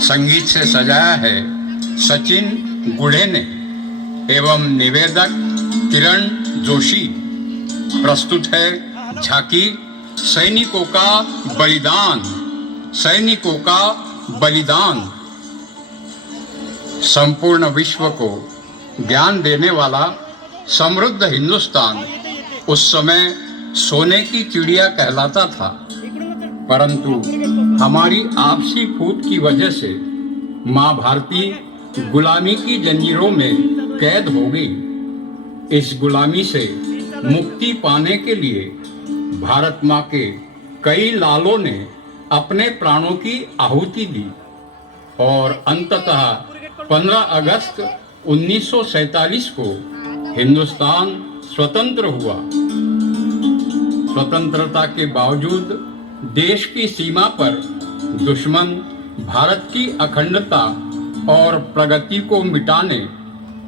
संगीत से सजाया है सचिन गुढ़े ने एवं निवेदक किरण जोशी। प्रस्तुत है झांकी सैनिकों का बलिदान, सैनिकों का बलिदान। संपूर्ण विश्व को ज्ञान देने वाला समृद्ध हिंदुस्तान उस समय सोने की चिड़िया कहलाता था, परंतु हमारी आपसी फूट की वजह से माँ भारती गुलामी की जंजीरों में कैद हो गई। इस गुलामी से मुक्ति पाने के लिए भारत माँ के कई लालों ने अपने प्राणों की आहुति दी और अंततः 15 अगस्त 1947 को हिंदुस्तान स्वतंत्र हुआ। स्वतंत्रता के बावजूद देश की सीमा पर दुश्मन भारत की अखंडता और प्रगति को मिटाने,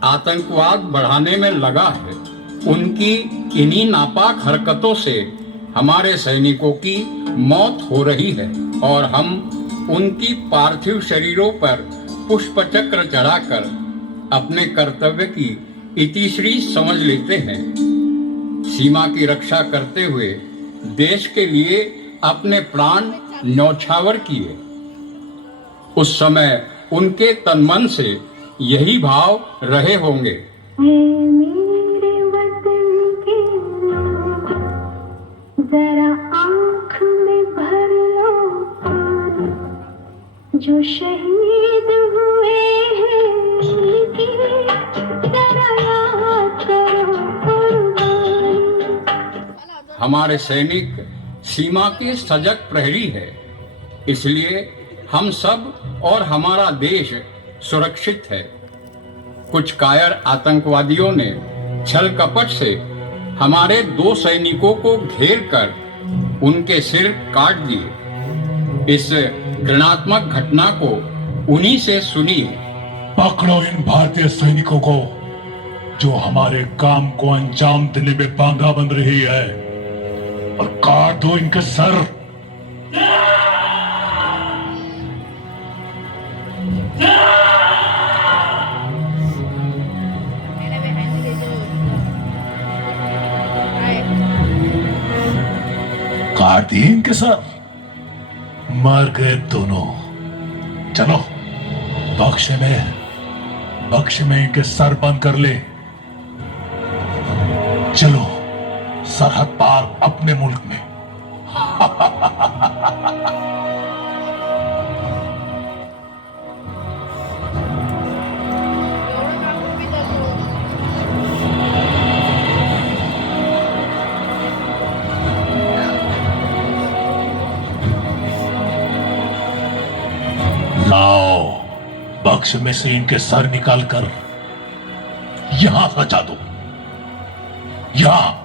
आतंकवाद बढ़ाने में लगा है। उनकी इन्हीं नापाक हरकतों से हमारे सैनिकों की मौत हो रही है और हम उनकी पार्थिव शरीरों पर पुष्प चक्र चढ़ाकर अपने कर्तव्य की इतिश्री समझ लेते हैं। सीमा की रक्षा करते हुए देश के लिए अपने प्राण न्यौछावर किए। उस समय उनके तन मन से यही भाव रहे होंगे। जरा आँख में भर लो पानी, जो शहीद हुए हैं उनकी जरा याद करो कुर्बानी। हमारे सैनिक सीमा के सजग प्रहरी है, इसलिए हम सब और हमारा देश सुरक्षित है। कुछ कायर आतंकवादियों ने छल कपट से हमारे 2 सैनिकों को घेर कर उनके सिर काट दिए। इस घृणात्मक घटना को उन्हीं से सुनिए। पकड़ो इन भारतीय सैनिकों को जो हमारे काम को अंजाम देने में बांधा बन रही है और काट दो इनके सर। काट दिए इनके सर, मर गए दोनों। चलो बक्से में इनके सर बंद कर ले। चलो सरहद पार अपने मुल्क में। लाओ बक्स में से इनके सर निकालकर यहां सजा दो। यहां।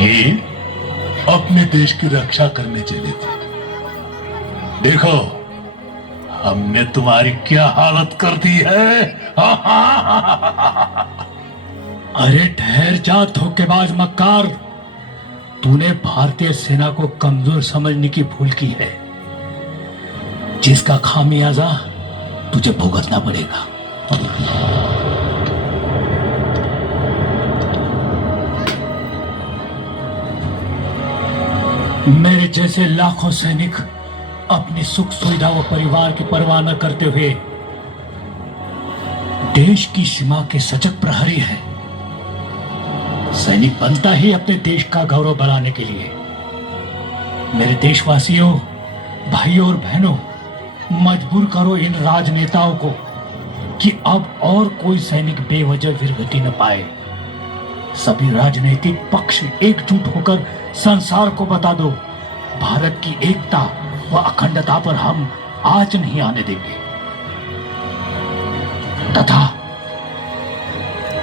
ये अपने देश की रक्षा करने चले थे। देखो हमने तुम्हारी क्या हालत कर दी है। अरे ठहर जा धोखेबाज मक्कार, तूने भारतीय सेना को कमजोर समझने की भूल की है, जिसका खामियाजा तुझे भुगतना पड़ेगा। मेरे जैसे लाखों सैनिक अपनी सुख सुविधा व परिवार की परवाह न करते हुए देश की सीमा के सजग प्रहरी है। सैनिक बनता ही अपने देश का गौरव बढ़ाने के लिए। मेरे देशवासियों, भाइयों और बहनों, मजबूर करो इन राजनेताओं को कि अब और कोई सैनिक बेवजह वीरगति न पाए। सभी राजनीतिक पक्ष एकजुट होकर संसार को बता दो, भारत की एकता व अखंडता पर हम आंच नहीं आने देंगे तथा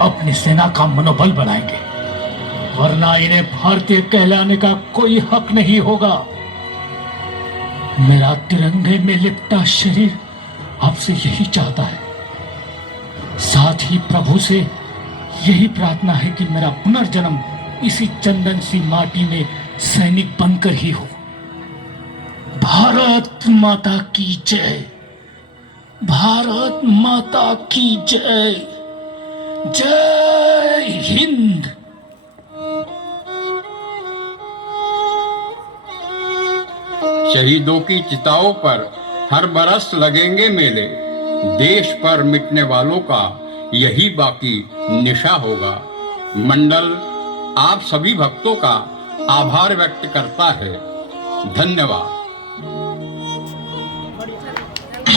अपनी सेना का मनोबल बढ़ाएंगे। वरना इन्हें भारतीय कहलाने का कोई हक नहीं होगा। मेरा तिरंगे में लिपटा शरीर आपसे यही चाहता है। साथ ही प्रभु से यही प्रार्थना है कि मेरा पुनर्जन्म इसी चंदन सी माटी में सैनिक बनकर ही हो। भारत माता की जय, भारत माता की जय, जय हिंद। शहीदों की चिताओं पर हर बरस लगेंगे मेले, देश पर मिटने वालों का यही बाकी निशा होगा। मंडल आप सभी भक्तों का आभार व्यक्त करता है। धन्यवाद।